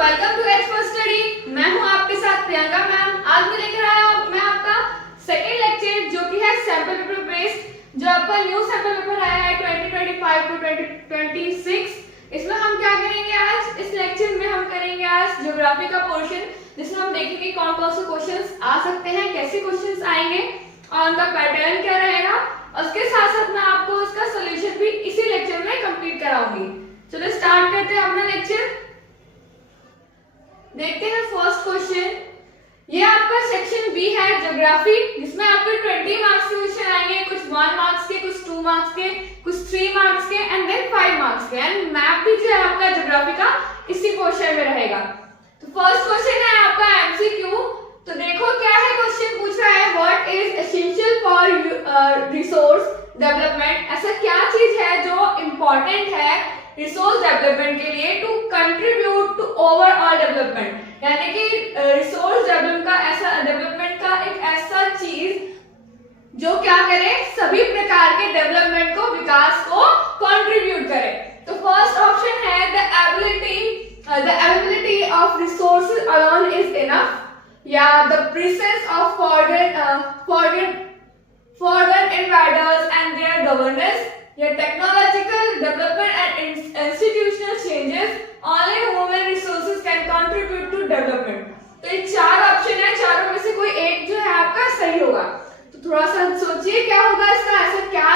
Welcome to H for study. मैं हूं आपके साथ प्रियंका मैम। आज मैं लेकर आया हूं मैं आपका सेकेंड लेक्चर जो कि है सैंपल पेपर बेस्ड, जो आपका न्यू सैंपल पेपर आया है 2025 टू 2026। इसमें हम क्या करेंगे आज इस लेक्चर में? हम करेंगे आज ज्योग्राफी का पोर्शन, जिसमें हम देखेंगे कौन कौन से क्वेश्चंस आ सकते हैं, कैसे क्वेश्चंस आएंगे और उनका पैटर्न क्या रहेगा। उसके साथ साथ मैं आपको उसका सोल्यूशन भी इसी लेक्चर में कंप्लीट कराऊंगी। चलो स्टार्ट करते हैं अपना लेक्चर। देखते हैं फर्स्ट क्वेश्चन। ये आपका सेक्शन बी है ज्योग्राफी, जिसमें आपके 20 मार्क्स के क्वेश्चन आएंगे, कुछ 1 मार्क्स के, कुछ 2 मार्क्स के, कुछ 3 मार्क्स के एंड देन 5 मार्क्स के। एंड मैप भी जो है आपका ज्योग्राफी का इसी पोर्शन में रहेगा। तो फर्स्ट क्वेश्चन है आपका एमसीक्यू। तो देखो क्या है, क्वेश्चन पूछ रहा है what is essential for resource development. ऐसा क्या चीज है जो इंपॉर्टेंट है रिसोर्स डेवलपमेंट के लिए, to contribute to overall development. यानी कि रिसोर्स डेवलपमेंट का एक ऐसा चीज जो क्या करे, सभी प्रकार के डेवलपमेंट को, विकास को कंट्रीब्यूट करे। तो फर्स्ट ऑप्शन है the availability of resources alone is enough, या the presence of foreign invaders and their governance, या technological development and institutional changes, only human resources can contribute to development. तो ये चार ऑप्शन है, चारों में से कोई एक जो है आपका सही होगा। तो थोड़ा सा सोचिए क्या होगा इसका। ऐसा क्या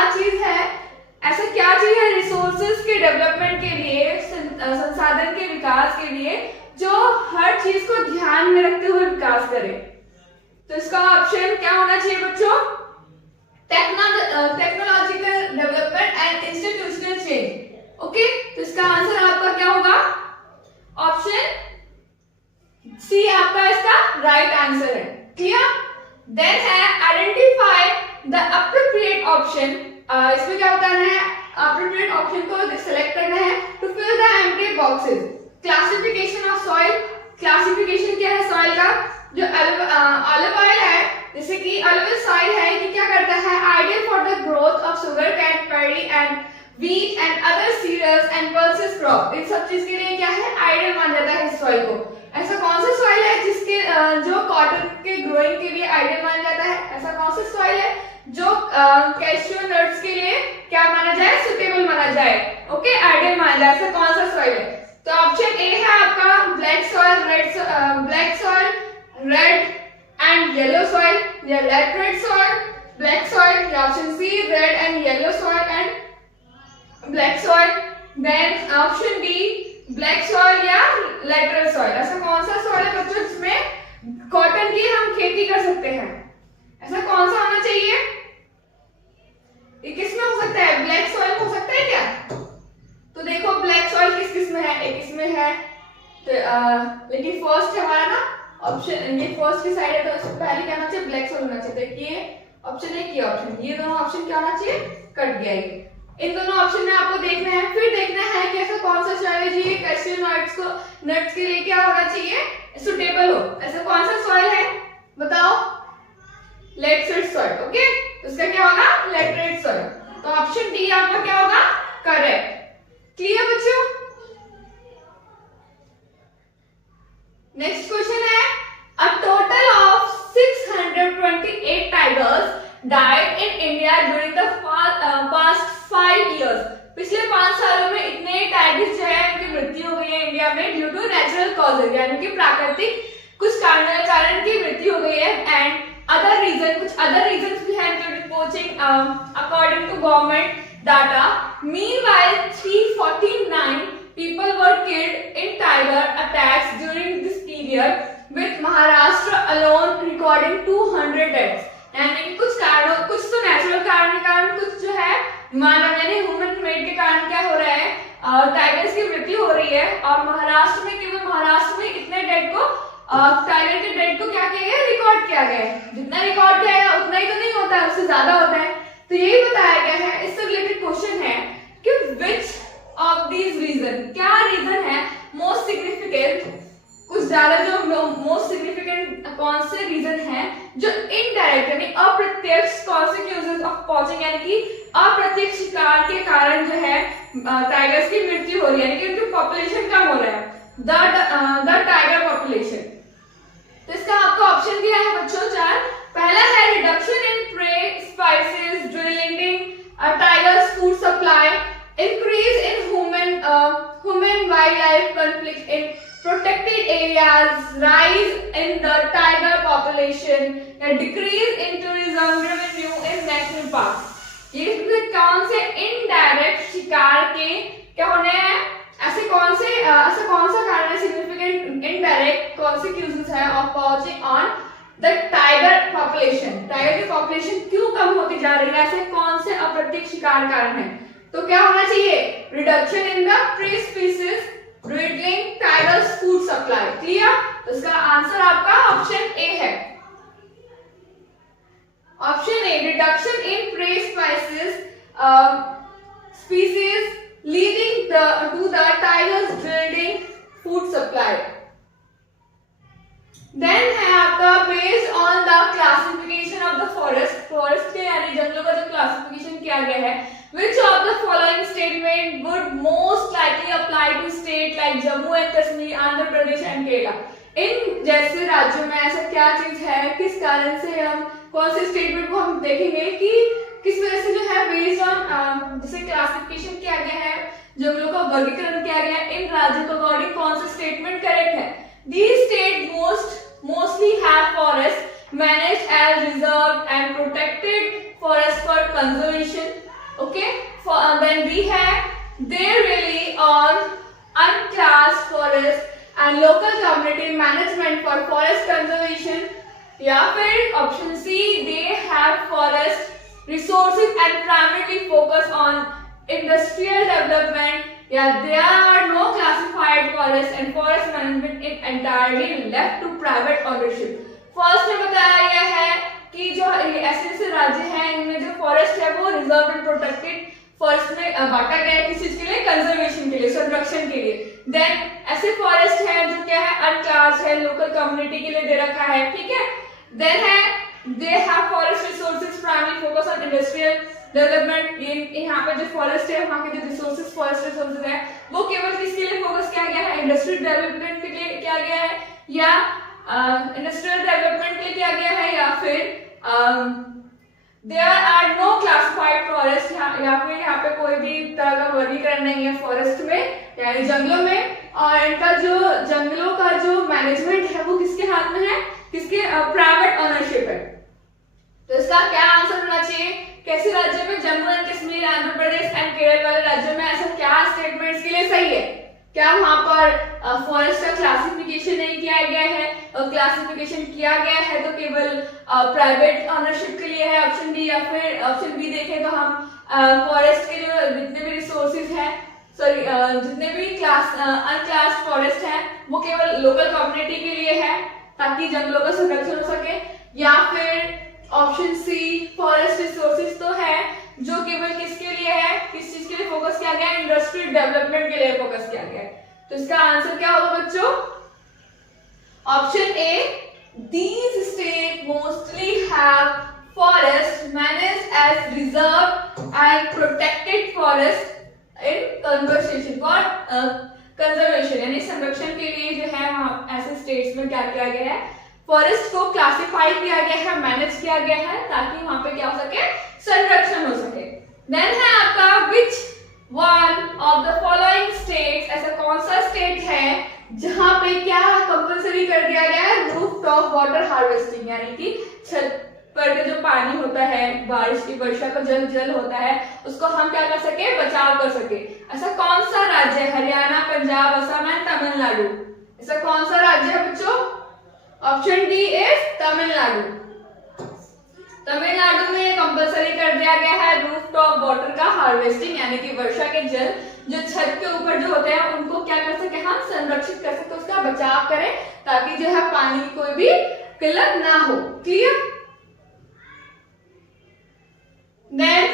चीज है रिसोर्सेज के डेवलपमेंट के लिए, संसाधन के विकास के लिए, जो हर चीज को ध्यान में रखते हुए विकास करे। तो इसका ऑप्शन क्या होना चाहिए बच्चों? Technological development and institutional change. Okay, तो इसका आंसर आपका क्या होगा? ऑप्शन सी आपका इसका राइट आंसर है। क्लियर? देन है आइडेंटिफाई द अप्रोप्रिएट ऑप्शन। इसमें क्या बताना है? अप्रोप्रिएट ऑप्शन को सिलेक्ट करना है to fill the empty boxes. Classification of soil. Classification क्या है सॉइल का? जो ऑलिव ऑयल है, जैसे कि ऑलिव सॉइल है, कि क्या करता है? Ideal for the growth of sugarcane, paddy and wheat and other cereals and pulses crop. इन सब चीज के लिए क्या है? आइडियल माना जाता है इस सॉइल को। ऐसा कौन सा सॉइल है जिसके जो कॉटन के ग्रोइंग के लिए आइडियल माना जाता है? ऐसा कौन सा सॉइल है जो कैश्यू नट्स के लिए क्या माना जाए? सुटेबल माना जाए। ओके, आइडियल माना जाए। ऐसा कौन सा सॉइल है? तो ऑप्शन ए है आपका black soil, red and yellow soil, या लेटरेट सॉइल, ब्लैक सॉइल, या option C red and yellow soil and black soil. Then option D black soil या लेटरल सॉइल। ऐसा कौन सा सॉइल है बच्चों जिसमें कॉटन की हम खेती कर सकते हैं? ऐसा कौन सा होना चाहिए? ये किस में हो सकता है? ब्लैक सॉइल हो सकता है क्या? तो देखो ब्लैक सॉइल किस किस में है? एक इसमें है, तो लेकिन फर्स्ट है हमारा ना ऑप्शन, ये फर्स्ट की साइड है, तो इससे पहले क्या होना चाहिए? ब्लैक सॉइल होना चाहिए। देखिए ऑप्शन एक, ये ऑप्शन, ये दोनों ऑप्शन क्या होना चाहिए? कट गया ये। इन दोनों ऑप्शन में आपको देखना है, फिर देखना है कि ऐसा कौन सा सॉइल है जी कैल्शियम नट्स के लिए क्या होना चाहिए? सुटेबल हो। ऐसा कौन सा सॉइल है बताओ? Laterite soil. ओके, तो इसका क्या होगा? Laterite soil. तो ऑप्शन डी आपका क्या होगा? करेक्ट। क्लियर बच्चों? नेक्स्ट क्वेश्चन है a total of 628 tigers died in India during the past 5 years। पिछले 5 सालों में इतने टाइगर्स जो है उनकी मृत्यु हो गई है इंडिया में ड्यू टू नेचुरल कॉजेज, यानी कि प्राकृतिक कुछ कारण की मृत्यु हो गई है। एंड कुछ अदर रीजंस भी हैं, including poaching according to government data. Meanwhile 349 people were killed in tiger attacks during this period, with Maharashtra alone recording 200 deaths। यानी कि कुछ तो नेचुरल कारण के कारण, कुछ जो है मानव यानी ह्यूमन मेड के कारण क्या हो रहा है? टाइगर्स की मृत्यु हो रही है। और महाराष्ट्र में, केवल महाराष्ट्र में इतने डेड को, टाइगर के डेड को क्या किया गया? रिकॉर्ड किया गया है। जितना रिकॉर्ड किया गया उतना ही तो नहीं होता है, उससे ज्यादा होता है। तो यही बताया गया है। इससे रिलेटेड क्वेश्चन है कि विच ऑफ दीज रीजन, क्या रीजन है मोस्ट सिग्निफिकेंट, कुछ ज्यादा जो मोस्ट सिग्निफिकेंट कौन से रीजन है जो इनडायरेक्ट यानी अप्रत्यक्ष कॉन्सिक्वेंसेस ऑफ पॉचिंग, यानी कि अप्रत्यक्ष शिकार के कारण जो है टाइगर्स की मृत्यु हो रही है, यानी कि उनकी पॉपुलेशन कम हो रहा है। The increase in human wildlife conflict in protected areas, rise in the tiger population, a decrease in tourism revenue in national parks. ये कौन से इनडायरेक्ट शिकार के क्या होने हैं? ऐसा कौन सा कारण है सिग्निफिकेंट इनडायरेक्ट कॉन्सिक्वेंसेस है of pausing on the tiger population? Tiger की पॉपुलेशन क्यों कम होती जा रही है? ऐसे कौन से अप्रत्यक्ष शिकार कारण है? तो क्या होना चाहिए? Reduction in the prey species, dwindling tigers food supply. Clear? तो इसका आंसर आपका ऑप्शन ए है. Option A, reduction in prey species leading to the tigers dwindling food supply. Then है आपका based on the classification of the forest के यानी जंगलों का जो क्लासिफिकेशन किया गया है, which of the following statement would most likely apply to state like Jammu and Kashmir, Andhra Pradesh and Kerala? इन जैसे राज्यों में ऐसा क्या चीज है, किस कारण से हम कौन से स्टेटमेंट को हम देखेंगे कि किस वजह से जो है बेस्ड ऑन जैसे क्लासिफिकेशन किया गया है, जंगलों का वर्गीकरण किया गया है, इन राज्यों के अकॉर्डिंग कौन सा स्टेटमेंट करेक्ट है? These states mostly have forests managed as reserved and protected forests for conservation. Okay, then we have they rely on unclassed forests and local community management for forest conservation. या फिर option C, they have forest resources and primarily focus on industrial development. Yeah, there are no classified forests and forest management is entirely left to private ownership. First में बताया गया है कि जो ऐसे राज्य हैं इनमें जो फॉरेस्ट है वो रिजर्व एंड प्रोटेक्टेड फॉरेस्ट में बांटा गया है, किस चीज के लिए? कंजर्वेशन के लिए, संरक्षण के लिए. देन ऐसे फॉरेस्ट है जो क्या है? अनक्लास है, लोकल कम्युनिटी के लिए दे रखा है. ठीक है. देन है they have forest resources primary focus on industrial development. यहाँ पे जो फॉरेस्ट है वहाँ के जो रिसोर्सेज फॉरेस्ट रिसोर्सेज है वो केवल किसके लिए फोकस किया गया है? इंडस्ट्रियल डेवलपमेंट के लिए किया गया है, या इंडस्ट्रियल डेवलपमेंट के लिए किया गया है, या फिर there are no classified forest. या फिर यहाँ पे कोई भी तरह का वर्गीकरण नहीं है फॉरेस्ट में यानी जंगलों में, और इनका जो जंगलों का जो मैनेजमेंट है वो किसके हाथ में है? किसके? प्राइवेट ओनरशिप है. तो इसका क्या आंसर होना चाहिए? कैसे राज्य में? जम्मू एंड कश्मीर, आंध्र प्रदेश एंड केरल वाले राज्यों में ऐसा क्या स्टेटमेंट्स के लिए सही है? क्या वहां पर फॉरेस्ट का क्लासिफिकेशन नहीं किया गया है? क्लासिफिकेशन किया गया है तो केवल प्राइवेट ऑनरशिप के लिए है, ऑप्शन डी. या फिर ऑप्शन बी देखें तो हम फॉरेस्ट के जो जितने भी रिसोर्सेज हैं, सॉरी जितने भी अनक्लास्ड फॉरेस्ट हैं वो केवल लोकल कम्युनिटी के लिए है ताकि जंगलों का संरक्षण हो सके. या फिर ऑप्शन सी, फॉरेस्ट रिसोर्सेज तो है जो केवल किसके लिए है? किस चीज के लिए फोकस किया गया है? इंडस्ट्रियल डेवलपमेंट के लिए फोकस किया गया है. तो इसका आंसर क्या होगा बच्चों? Option A, these states mostly have forests managed as reserved and protected forest in conservation for conservation यानी संरक्षण के लिए जो है वहाँ ऐसे स्टेट्स में क्या किया गया है? फॉरेस्ट को क्लासिफाई किया गया है, मैनेज किया गया है ताकि वहां पे क्या हो सके? संरक्षण हो सके. देन है आपका which one of the following states, ऐसा कौन सा स्टेट है जहां पे क्या कंपलसरी कर दिया गया है? रूफ टॉप वाटर हार्वेस्टिंग यानी कि छत पर जो पानी होता है, बारिश की वर्षा का जल होता है उसको हम क्या कर सके? बचाव कर सके. ऐसा कौन सा राज्य है? हरियाणा, पंजाब, असम एंड तमिलनाडु. ऐसा कौन सा राज्य है बच्चों? Option D is Tamil Nadu. Tamil Nadu में कंपलसरी कर दिया गया है रूफ टॉप वाटर का हार्वेस्टिंग यानी कि वर्षा के जल जो छत के ऊपर जो होते हैं उनको क्या कर सके? हम संरक्षित कर सके, उसका बचाव करें ताकि जो है पानी की कोई भी किल्लत ना हो. Clear? Then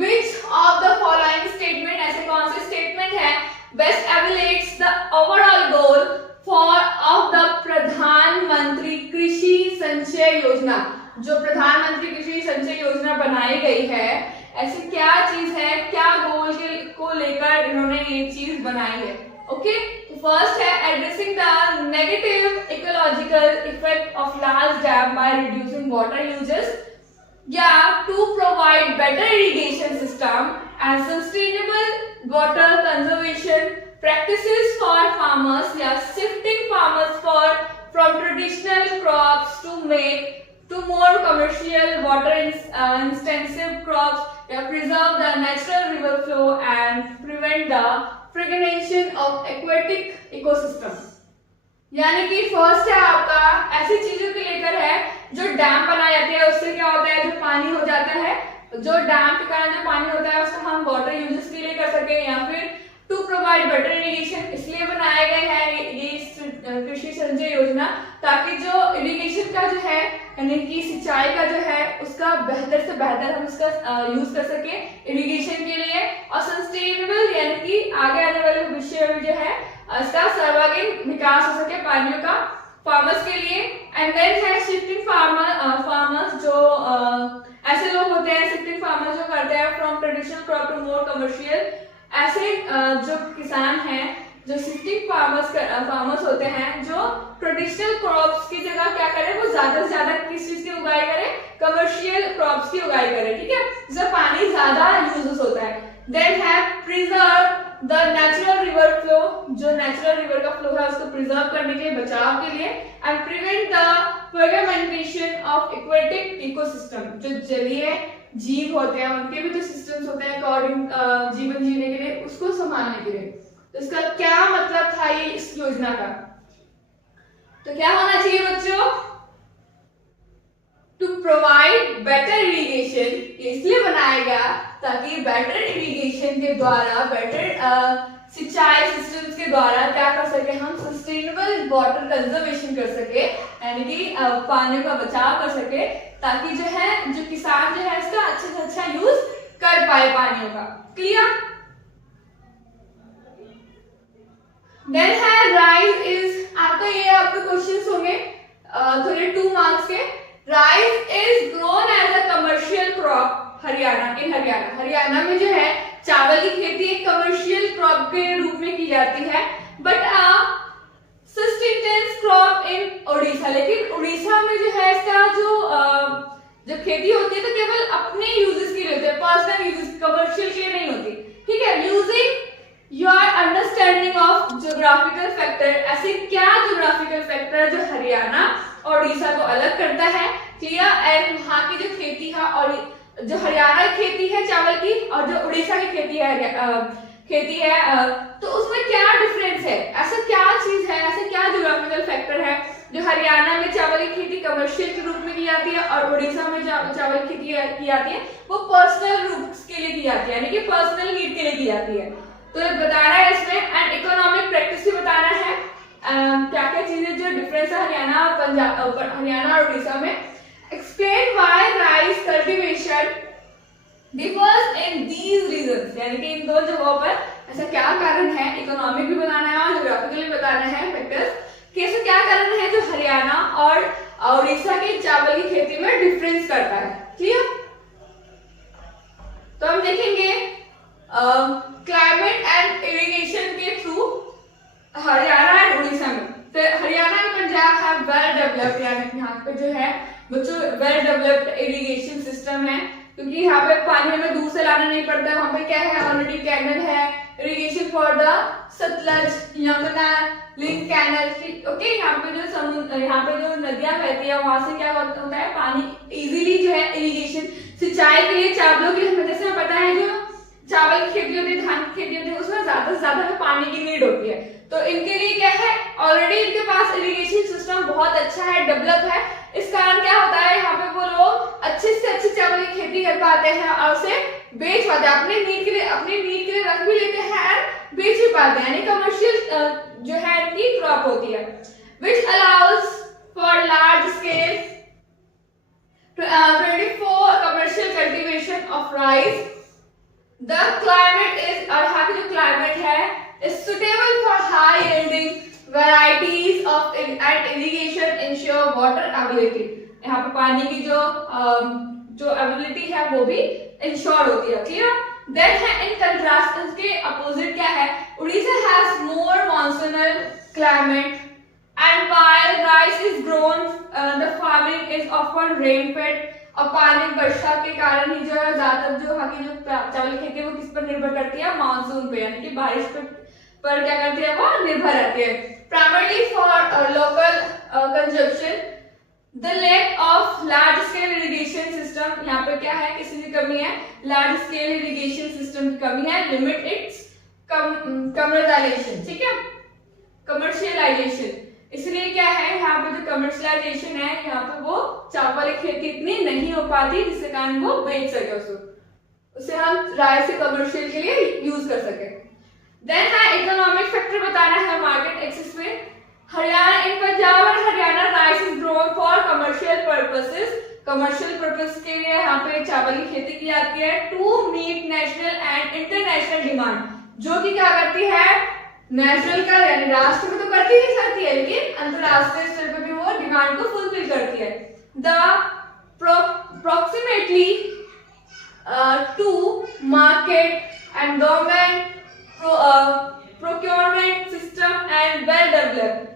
which of the following statement, ऐसे कौन से स्टेटमेंट है best evaluates the overall goal of the प्रधानमंत्री कृषि संचय योजना? जो प्रधानमंत्री कृषि संचय योजना बनाई गई है ऐसी क्या चीज है, क्या गोल को लेकर इन्होंने ये चीज बनाई है? ओके, फर्स्ट है addressing the negative ecological effect of large dam by reducing water uses, या to provide better irrigation system and sustainable water conservation practices for farmers या shifting farmers from traditional crops to more commercial water intensive crops या preserve the natural river flow and prevent the fragmentation of aquatic ecosystem। यानी कि first है आपका ऐसी चीजों को लेकर है जो डैम बनाए जाते हैं, उससे क्या होता है, जो पानी हो जाता है, जो डैम के कारण जो पानी होता है उसको हम वाटर यूजेस के लिए कर सके, या फिर टू प्रोवाइड बेटर इरिगेशन, इसलिए बनाया गया है ये कृषि संचय योजना, ताकि जो इरिगेशन का जो है यानी कि सिंचाई का जो है उसका बेहतर से बेहतर हम उसका यूज कर सके इरिगेशन के लिए, और सस्टेनेबल यानी कि आगे आने वाले भविष्य में जो है इसका सर्वांगीण विकास हो सके पानियों का फार्मर्स के लिए। एंड देन है शिफ्टिंग फार्मर्स जो ऐसे लोग होते हैं, शिफ्टिंग फार्मर्स जो करते हैं from traditional crop to more commercial, ऐसे जो किसान हैं जो शिफ्टिंग फार्मर्स होते हैं जो ट्रेडिशनल क्रॉप्स की जगह क्या करें, वो ज्यादा से ज्यादा किस चीज की उगाई करें, कमर्शियल क्रॉप्स की उगाई करें, ठीक है, जिसमें पानी ज्यादा यूज होता है। देन है preserve the natural river flow, जो नेचुरल रिवर का फ्लो है उसको प्रिजर्व करने के लिए, बचाव के लिए, and prevent the fragmentation of aquatic ecosystem, जो जलीय जीव होते हैं उनके भी जो सिस्टम्स होते हैं अकॉर्डिंग जीवन जीने के लिए, उसको संभालने के लिए। तो इसका क्या मतलब था ये इस योजना का, तो क्या होना चाहिए बच्चों, टू प्रोवाइड बेटर इरिगेशन, इसलिए बनाया गया ताकि बेटर इरिगेशन के द्वारा, बेटर सिंचाई सिस्टम्स के द्वारा क्या कर सके हम, सस्टेनेबल वाटर कंजर्वेशन कर सके, यानी कि पानी का बचाव कर सके, ताकि जो है जो किसान जो है इसका अच्छे से अच्छा यूज कर पाए पानियों का। क्लियर? देन है राइस इज, आपका ये आपके क्वेश्चंस होंगे थोड़े 2 मार्क्स के। Rice is grown as a commercial crop Haryana में जो है चावल की खेती एक कमर्शियल क्रॉप के रूप में की जाती है, but sustenance crop in Odisha, लेकिन उड़ीसा में जो है इसका जो खेती होती है तो केवल अपने यूजेस के लिए होती है, पर्सनल यूजेस, कमर्शियल के लिए नहीं होती, ठीक है। Using your understanding of geographical factor, ऐसे क्या ज्योग्राफिकल फैक्टर जो हरियाणा और उड़ीसा को अलग करता है, क्लियर। एंड वहां की जो खेती है और जो हरियाणा की खेती है चावल की और जो उड़ीसा की खेती है तो उसमें क्या डिफरेंस है, ऐसा क्या चीज है, ऐसे क्या ज्योग्राफिकल फैक्टर है जो हरियाणा में चावल की खेती कमर्शियल के रूप में की जाती है और उड़ीसा में चावल की खेती की जाती है वो पर्सनल रूप के लिए की जाती है, यानी कि पर्सनल नीड के लिए की जाती है। तो ये बताना है इसमें, एंड इकोनॉमिक प्रैक्टिस भी बताना है, क्या क्या चीजें जो डिफरेंस है हरियाणा और उड़ीसा में। Explain why rice cultivation differs in these reasons, यानी कि इन 2 जगहों पर ऐसा क्या कारण है, इकोनॉमिक भी बताना है और ज्योग्राफिकल भी बताना है फैक्टर्स, कि ऐसा क्या कारण है जो हरियाणा और उड़ीसा के चावल की खेती में डिफरेंस करता है। क्लियर? तो हम देखेंगे क्लाइमेट एंड इरिगेशन के थ्रू हरियाणा एंड उड़ीसा में। तो हरियाणा एंड पंजाब है वेल डेवलप्ड, यानी यहाँ पे जो है बच्चों वेल डेवलप्ड इरिगेशन सिस्टम है, क्योंकि यहाँ पे पानी हमें दूर से लाना नहीं पड़ता, वहाँ पे क्या है ऑलरेडी कैनल है, irrigation for the Sutlej Yamuna link canal, okay. यहाँ पे जो नदियां बहती है वहां से क्या होता है पानी इजीली जो है इरिगेशन सिंचाई के लिए, चावलों के लिए, जैसे पता है जो चावल की खेती होती है, धान की खेती होती है, उसमें ज्यादा से ज्यादा पानी की नीड होती है, तो इनके लिए क्या है ऑलरेडी इनके पास इरिगेशन सिस्टम बहुत अच्छा है, डेवलप है। इस कारण क्या होता है यहाँ पे वो लोग अच्छे से अच्छे चावल की खेती कर पाते हैं और उसे बेच पाते हैं, अपने नीड के लिए रख भी लेते हैं और बेच भी पाते हैं, यानी कमर्शियल जो है इनकी क्रॉप होती है, which allows for large scale 24 commercial cultivation of rice. The climate is, और यहाँ की जो क्लाइमेट है is suitable for high yielding varieties of and irrigation ensure water availability. यहाँ पे पानी की जो अवेलेबिलिटी है वो भी इंश्योर होती है। क्लियर? देन है इन कंट्रास्ट, इसके अपोजिट क्या है, Orissa has more monsoonal climate and while rice is grown the farming is often rain fed, अपारिक वर्षा के कारण ही जो है ज्यादातर जो वहाँ की जो चावल की खेती है वो किस पर निर्भर करती है, मानसून पे, यानी कि बारिश पर क्या करती है, वो निर्भर रहती है। Primarily for local consumption the lack of large scale irrigation system, यहाँ पे क्या है, किसी की कमी है, लार्ज स्केल इरिगेशन सिस्टम की कमी है, लिमिट इट्स कमर्शियलाइजेशन, ठीक है, कमर्शियलाइजेशन, इसलिए क्या है यहाँ पे जो कमर्शियलाइजेशन है यहाँ पे वो चावल की खेती इतनी नहीं हो पाती जिसके कारण वो बेच सके उसे हम राइस से कमर्शियल के लिए यूज कर सके। देन है इकोनॉमिक फैक्टर बताना है मार्केट एक्सेस में। हरियाणा इन पंजाब और Haryana rice is grown for commercial purposes, commercial purpose के लिए यहाँ पे चावल की खेती की जाती है, to meet national and international demand, जो कि क्या करती है, नेशनल का यानी राष्ट्र में तो करती ही करती है लेकिन अंतरराष्ट्रीय स्तर पर भी वो डिमांड को फुलफिल करती है। The approximately to market and government procurement system and well developed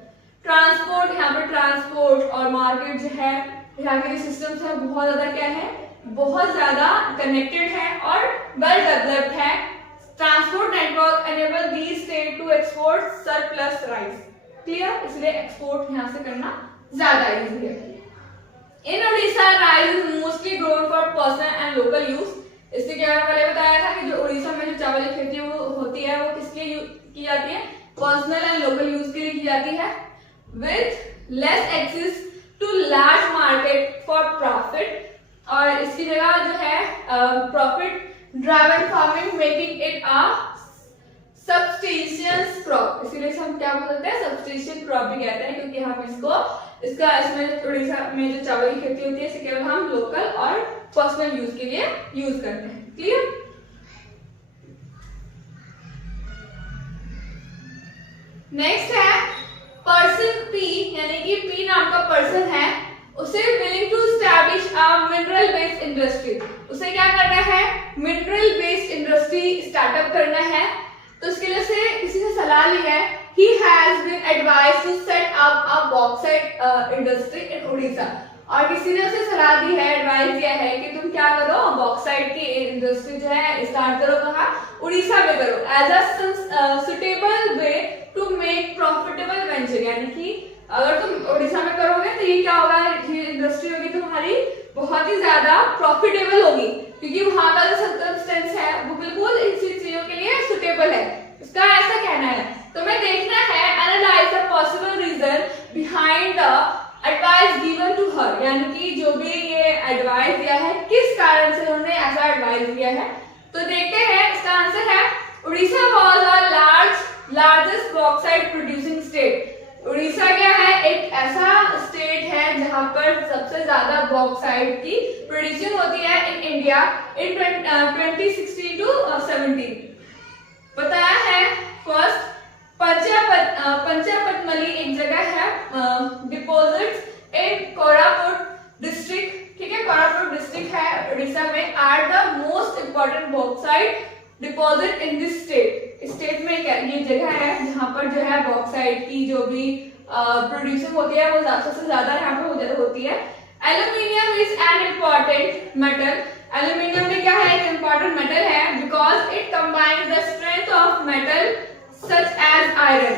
transport, यहाँ पे ट्रांसपोर्ट और मार्केट जो है यहाँ के जो सिस्टम्स है बहुत ज्यादा क्या है, बहुत ज्यादा कनेक्टेड है और वेल डेवलप्ड है। Transport network enable these state to export surplus rice, clear, इसलिए एक्सपोर्ट यहाँ से करना ज्यादा इजी है। In Orissa rice is mostly grown for personal and local use, इससे क्या पहले बताया था कि जो उड़ीसा में जो चावल की खेती वो होती है वो किसके लिए की जाती है, पर्सनल एंड लोकल यूज के लिए की जाती है, with less access to large market for profit, और इसकी जगह जो है profit driven farming making it a substantial crop, इसीलिए हम क्या बोलते हैं, सबस्टेंशियल क्रॉप भी कहते हैं, क्योंकि हम इसका इसमें उड़ीसा में जो चावल की खेती होती है इसे केवल हम लोकल और पर्सनल यूज के लिए यूज करते हैं, क्लियर। नेक्स्ट है पर्सन पी, यानी कि पी नाम का पर्सन है, उसे willing to establish a mineral based industry, उसे क्या करना है, मिनरल बेस्ड इंडस्ट्री स्टार्टअप करना है, तो उसके लिए से किसी से सलाह ली है, he has been advised to set up a bauxite industry in Odisha, और किसी ने उसे सलाह दी है, एडवाइस दिया है कि तुम क्या करो, बॉक्साइट की इंडस्ट्री जो है स्टार्ट करो, कहाँ, उड़ीसा में करो, as a suitable way to make profitable venture, यानी कि अगर तुम उड़ीसा में करोगे तो ये क्या होगा, ये इंडस्ट्री होगी तुम्हारी बहुत ही ज्यादा प्रॉफिटेबल होगी, क्योंकि वहां का जो सर्कमस्टेंस है वो बिल्कुल इन चीजों के लिए सुटेबल है, उसका ऐसा कहना है। तो मैं देखना है analyse the possible reason behind the advice given to her, यानी कि जो भी ये एडवाइस दिया है किस कारण से उन्होंने ऐसा एडवाइस दिया है, तो देखते हैं। इसका आंसर है Orissa was a largest bauxite producing state, Orissa क्या है, एक ऐसा स्टेट है जहां पर सबसे ज्यादा बॉक्साइट की प्रोड्यूसिंग होती है इन इंडिया इन 2016 to 17। बताया है फर्स्ट पंचापतमली एक जगह है, डिपॉजिट्स इन कोरापुट डिस्ट्रिक्ट, ठीक है, कोरापुट डिस्ट्रिक्ट है उड़ीसा में, are the most important bauxite deposit in this state में क्या ये जगह है जहां पर जो है बॉक्साइट की जो भी प्रोड्यूसिंग होती है वो सबसे ज्यादा यहाँ पे होती है। Aluminium is an important metal, aluminium भी क्या है, एक इम्पॉर्टेंट मेटल है, because it combines the strength of metal such as iron,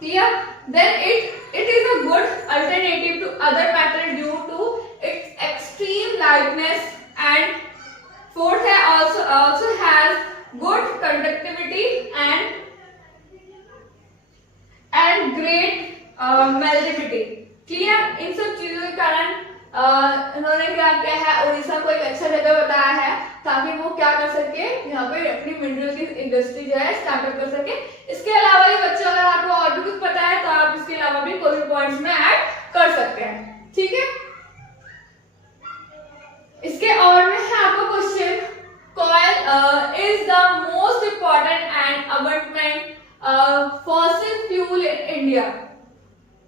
clear, then it is a good alternative to other metal due to its extreme lightness, and fourth है also has good conductivity and great malleability, clear. इन सब चीजों के कारण इन्होंने क्या किया है, उड़ीसा को एक अच्छा जगह बताया है ताकि वो क्या कर सके, यहाँ पे अपनी मिनरल की इंडस्ट्री जो है स्टार्टअप कर सके। इसके अलावा ये बच्चों अगर आपको और भी कुछ पता है तो आप इसके अलावा भी कोई पॉइंट्स में ऐड कर सकते हैं, ठीक है। इसके और में है आपको question, coal is the most important and abundant fossil fuel in India.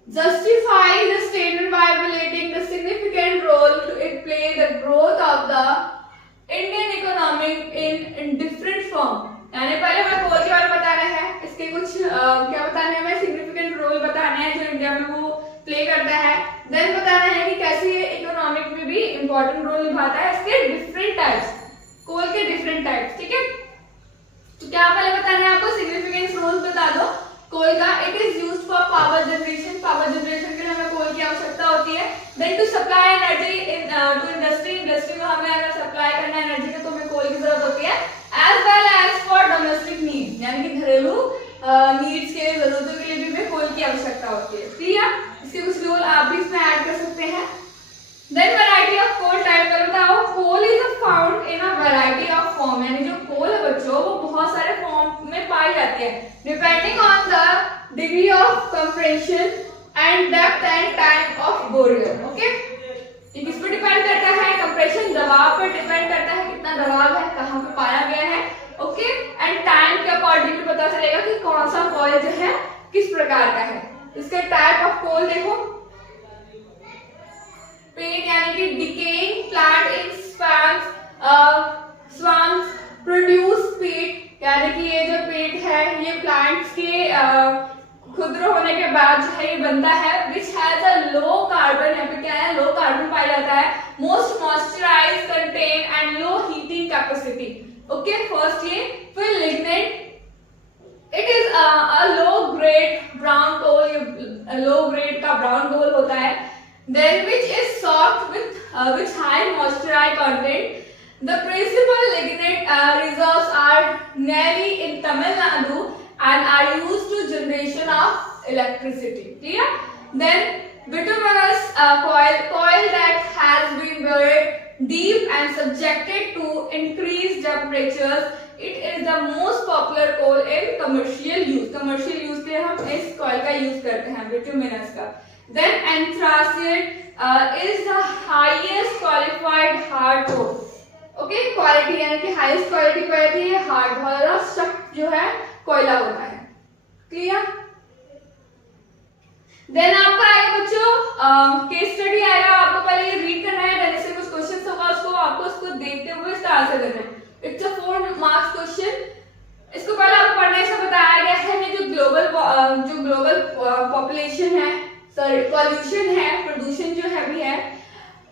Justify the statement by relating the significant role it play the growth of the Indian economy in different form. यानी पहले हमें कोल के बारे में बताना है, इसके कुछ क्या बताने हैं, हमें सिग्निफिकेंट रोल बताना है जो इंडिया में वो प्ले करता है, देन बताना है कि कैसे ये इकोनॉमिक में भी इंपॉर्टेंट रोल निभाता है इसके डिफरेंट टाइप्स, कोल के डिफरेंट टाइप्स, ठीक है। तो क्या पहले बताना है आपको, सिग्निफिकेंस रोल बता दो कोल का। It is used for power generation, power generation के लिए हमें कोल की आवश्यकता होती है। Then to supply energy to industry, industry को हमें अगर सप्लाई करना है एनर्जी को तो हमें कोल की जरूरत होती है। As well as for domestic needs, यानी कि घरेलू नीड्स के जरूरतों के लिए भी हमें कोल की आवश्यकता होती है, ठीक है। इसके कुछ रोल आप भी इसमें ऐड कर सकते हैं। Then variety of coal type पर बताओ, coal is found in a variety of form, यानी जो कोल है बच्चों वो बहुत सारे फॉर्म में पाई जाती है, depending on the degree of compression and depth and time of burial, okay. ये किस पर डिपेंड करता है, कंप्रेशन दबाव पर डिपेंड करता है, कितना दबाव है, कहाँ पे पाया गया है, ओके। एंड टाइम के अकॉर्डिंग पता चलेगा कि कौन सा कोल जो है किस प्रकार का है। इसका टाइप ऑफ कोल देखो, पेट यानी कि decaying plant in swamps produce peat, यानी कि ये जो पेट है ये प्लांट्स के खुद्र होने के बाद जो है ये बनता है, which has a low carbon, यहाँ पे क्या है लो कार्बन पाया जाता है, most moisturise content and low heating capacity, okay. First ये, फिर lignite, it is a low grade brown coal, low grade का ब्राउन कोल होता है। Then which is soft with high moisture content. The principal lignite reserves are nearly in Tamil Nadu and are used to generation of electricity. Clear? Then bituminous coil that has been buried deep and subjected to increased temperatures. It is the most popular coal in commercial use. Commercial use के लिए हम इस coil का use करते हैं, bituminous का। Then anthracite is the highest qualified hard coal. Okay, quality यानी कि highest quality पर आती है, hard वाला सख्त जो है कोयला होता है, clear? Then आपका आएगा बच्चों केस स्टडी आएगा, आपको पहले ये रीड करना है, then इससे कुछ क्वेश्चन होगा उसको आपको उसको देखते हुए इसका आंसर करना है। It's a 4 marks question। इसको पहले आपको पढ़ने से बताया गया है कि जो ग्लोबल पॉपुलेशन है, सॉरी पॉल्यूशन है, प्रदूषण जो है भी है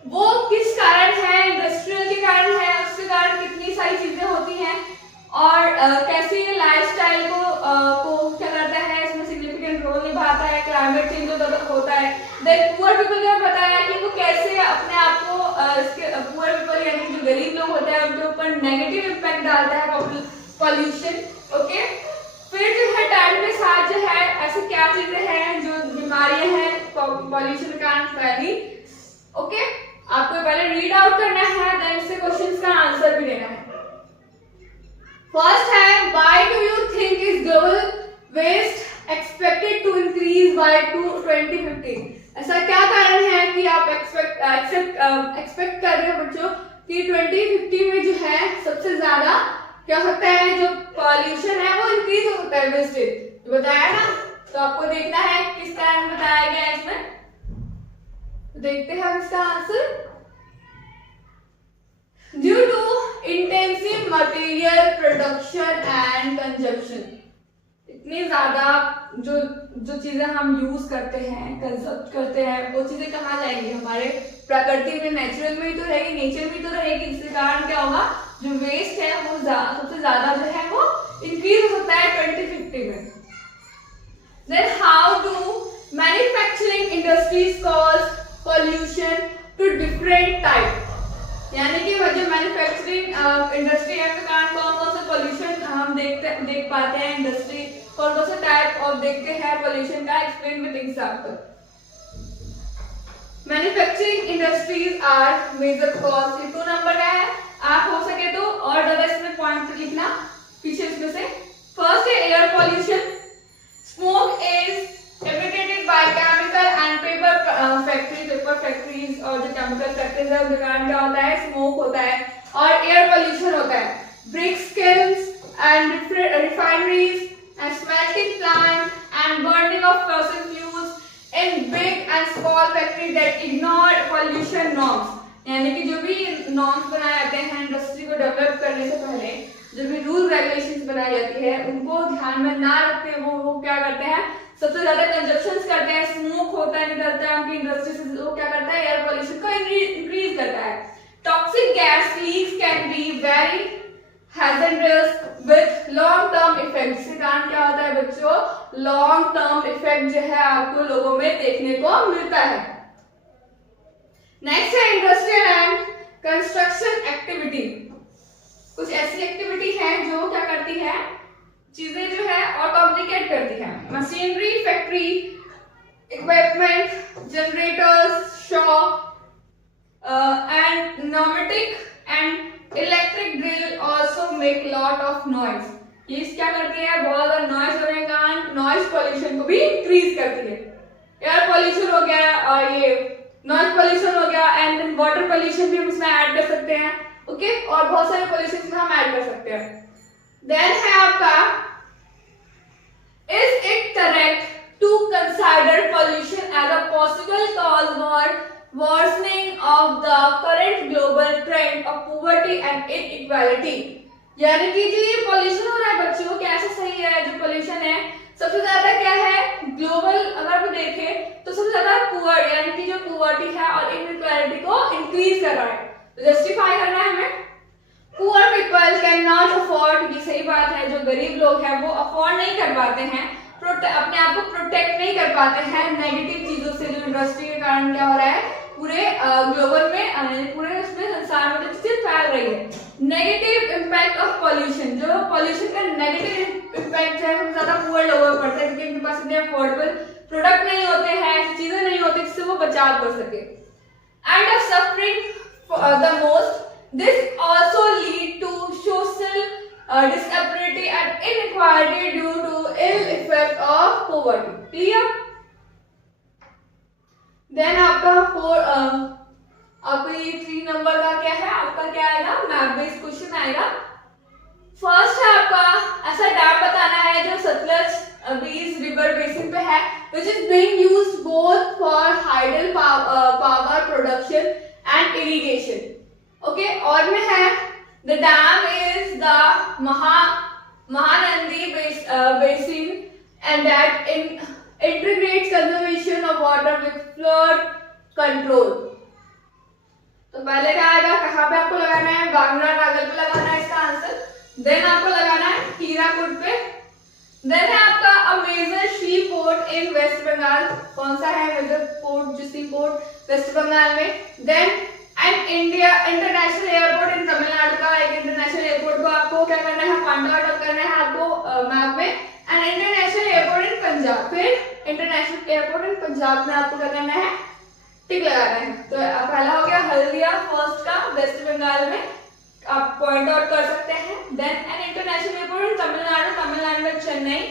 वो किस कारण है, इंडस्ट्रियल के कारण है, उसके कारण कितनी सारी चीजें होती हैं और कैसे ये लाइफस्टाइल को क्या करता है, इसमें सिग्निफिकेंट रोल निभाता है, क्लाइमेट चेंज होता है। देन पुअर पीपल ने बताया कि वो कैसे अपने आप को इसके पुअर पीपल यानी जो गरीब लोग होते हैं उनके ऊपर नेगेटिव इम्पैक्ट डालता है पॉल्यूशन, ओके। फिर जो है टाइम के साथ जो है ऐसी क्या चीजें हैं जो बीमारियां हैं पॉल्यूशन के कारण फैली, ओके। आपको पहले रीड आउट करना है, देन इससे क्वेश्चंस का आंसर भी देना है। फर्स्ट है, why do you think is global waste expected to increase by 2050? ऐसा क्या कारण है कि आप एक्सपेक्ट कर रहे हो बच्चों कि 2050 में जो है सबसे ज्यादा क्या होता है, जो पॉल्यूशन है वो इंक्रीज हो सकता है, वेस्टेज बताया ना। तो आपको देखना है किस कारण बताया गया है इसमें, देखते हैं इसका answer. Due to intensive material production and consumption, इतनी ज्यादा जो चीजें हम यूज करते हैं, कंजप्ट करते हैं, वो चीजें कहाँ जाएंगी, हमारे प्रकृति में, नेचुरल में ही तो रहेगी, नेचर में तो रहेगी। इसके कारण क्या होगा, जो वेस्ट है वो सबसे ज्यादा जो है वो इंक्रीज हो सकता है 2050 में। Then how do manufacturing industries cause pollution to different type? यानी कि वह जो मैन्युफैक्चरिंग इंडस्ट्री है के कारण कौन कौन से पोल्यूशन हम देख पाते हैं, इंडस्ट्री कौन कौन से टाइप ऑफ देखते हैं पोल्यूशन का, explain with example. Manufacturing industries are major cause, ये 2 नंबर का है, आप हो सके तो और ज्यादा इसमें पॉइंट लिखना पीछे इसमें से। फर्स्ट है air pollution, smoke is emitted by chemical and paper factories और जो केमिकल फैक्ट्रीज है उनके कारण क्या होता है, स्मोक होता है और एयर पोल्यूशन होता है। Brick kills and refineries and smelting plant and burning of fossil fuels in big and small factory that ignore pollution norms, यानी कि जो भी नॉर्म्स बनाए जाते हैं इंडस्ट्री को डेवलप करने से पहले, जो भी रूल रेगुलेशंस बनाई जाती है उनको ध्यान में ना रखते वो क्या करते हैं, सबसे ज्यादा कंजप्शंस करते हैं, स्मोक स्मोक होता है निकलता है उनकी इंडस्ट्री से, वो क्या करता है एयर पोल्यूशन को इंक्रीज करता है। Toxic gas leaks can be very hazardous with long term effect. इसके कारण क्या होता है बच्चों, लॉन्ग टर्म इफेक्ट जो है आपको लोगों में देखने को मिलता है। नेक्स्ट है इंडस्ट्रियल एंड कंस्ट्रक्शन एक्टिविटी। कुछ ऐसी एक्टिविटी है जो क्या करती है, चीजें जो है और कॉम्प्लिकेट करती है। Machinery, factory, equipment, generators, shop and pneumatic and electric drill also make lot of noise. ये क्या करती है, बहुत ज्यादा नॉइज होने के कारण नॉइज पोल्यूशन को भी इंक्रीज करती है। एयर पोल्यूशन हो गया और ये नॉइज पोल्यूशन हो गया, एंड वाटर पोल्यूशन भी हम इसमें ऐड कर सकते हैं। ओके, और बहुत सारे पोल्यूशन हम ऐड कर सकते हैं। देन है आपका, is it correct to consider pollution as a possible cause for worsening of the current global trend of poverty and inequality. यानी कि जो ये पोल्यूशन हो रहा है बच्चों, क्या ऐसा सही है, जो पोल्यूशन है सबसे ज्यादा क्या है ग्लोबल, अगर आप देखें तो सबसे ज्यादा पुअर यानी कि जो पुअर्टी है और इनइक्वालिटी को इंक्रीज कर रहा है। तो जस्टिफाई करना है हमें। Poor people can not afford, ये सही बात है, जो गरीब लोग हैं वो अफोर्ड नहीं कर पाते हैं, अपने आप को प्रोटेक्ट नहीं कर पाते हैं नेगेटिव चीजों से, जो इंडस्ट्री के कारण क्या हो रहा है पूरे ग्लोबल में, पूरे उसमें संसार में जो चीज फैल रही है। नेगेटिव इम्पैक्ट ऑफ पॉल्यूशन, जो पॉल्यूशन का नेगेटिव इम्पैक्ट है हम ज्यादा पुअर लोगों पर पड़ता है, क्योंकि उनके पास इतने अफोर्डेबल प्रोडक्ट नहीं होते हैं, ऐसी चीजें नहीं होती जिससे वो बचाव कर सके। And of suffering the most, this also lead to social disability and inequality due to ill effect of poverty. Clear? Then आपका आपको ये 3 नंबर का क्या है, आपका क्या आएगा, मैप बेस्ड क्वेश्चन आएगा। फर्स्ट है आपका, ऐसा डैम बताना है जो सतलज बीज रिवर बेसिन पे है, which is being used both for hydel power production and irrigation. Okay, और में है the dam is the Mahanandi basin and that integrates conservation of water with flood control. तो पहले क्या आएगा, कहाँ पे आपको लगाना है, बांगरा नागल पे लगाना है इसका आंसर। देन आपको लगाना है हीराकुड पे। देन है आपका a major sea port in West Bengal, कौन सा है मेजर पोर्ट, जो सी पोर्ट वेस्ट बंगाल में। Then and India international airport in Tamil Nadu का एक इंटरनेशनल एयरपोर्ट को आपको क्या करना है, पॉइंट आउट करना है आपको मैप में। And international airport in Punjab, फिर इंटरनेशनल एयरपोर्ट इन पंजाब में आपको क्या करना है, टिक लगाना है। तो पहला हो गया हल्दिया फर्स्ट का वेस्ट बंगाल में, आप पॉइंट आउट कर सकते हैं। Then an international airport in Tamil Nadu, Tamil Nadu में Chennai,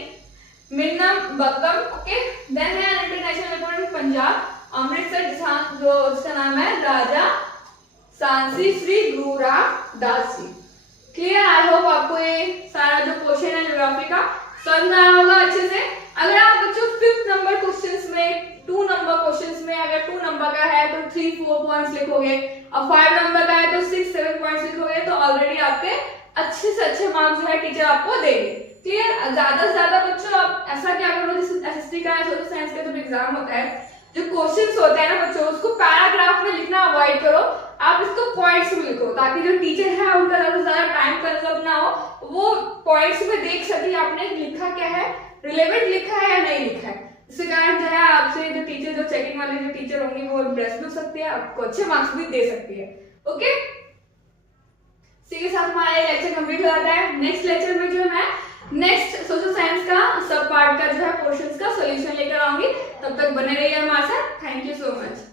Meenambakkam. Okay, then है an international airport in Punjab, Amritsar, जिसका नाम है Raja Sansi Shri Guru Ramdas ji. Clear? I hope आपको ये सारा जो क्वेश्चन है ज्योग्राफी का समझ में आया होगा अच्छे से। अगर आप बच्चों 5th नंबर क्वेश्चंस में 2 नंबर क्वेश्चंस में अगर 2 नंबर का है तो 3-4 पॉइंट्स लिखोगे, और 5 नंबर का है तो 6-7 पॉइंट्स लिखोगे, तो ऑलरेडी आपके अच्छे से अच्छे मार्क्स जो है टीचर आपको देंगे। क्लियर? ज्यादा से ज्यादा बच्चों आप ऐसा क्या करो, जैसे एसएसटी का सोशल साइंस का जब एग्जाम होता है, जो क्वेश्चंस होते हैं ना बच्चों, उसको पैराग्राफ में लिखना अवॉइड करो, आप इसको पॉइंट्स में लिखो, ताकि जो टीचर है उनका ज्यादा टाइम कंज्यूम ना हो, वो पॉइंट्स में देख सके आपने लिखा क्या है, रिलेवेंट लिखा है या नहीं लिखा है। इसके कारण जो है आपसे जो टीचर, जो चेकिंग वाले जो टीचर होंगे वो इम्प्रेस भी हो सकती है, आपको अच्छे मार्क्स भी दे सकती है। ओके, इसी के साथ हमारा ये लेक्चर कंप्लीट हो जाता है। नेक्स्ट लेक्चर में जो है नेक्स्ट सोशल साइंस का सब पार्ट का जो है पोर्शंस का सॉल्यूशन लेकर आऊंगी। तब तक बने रहिए हमारे साथ। Thank you so much.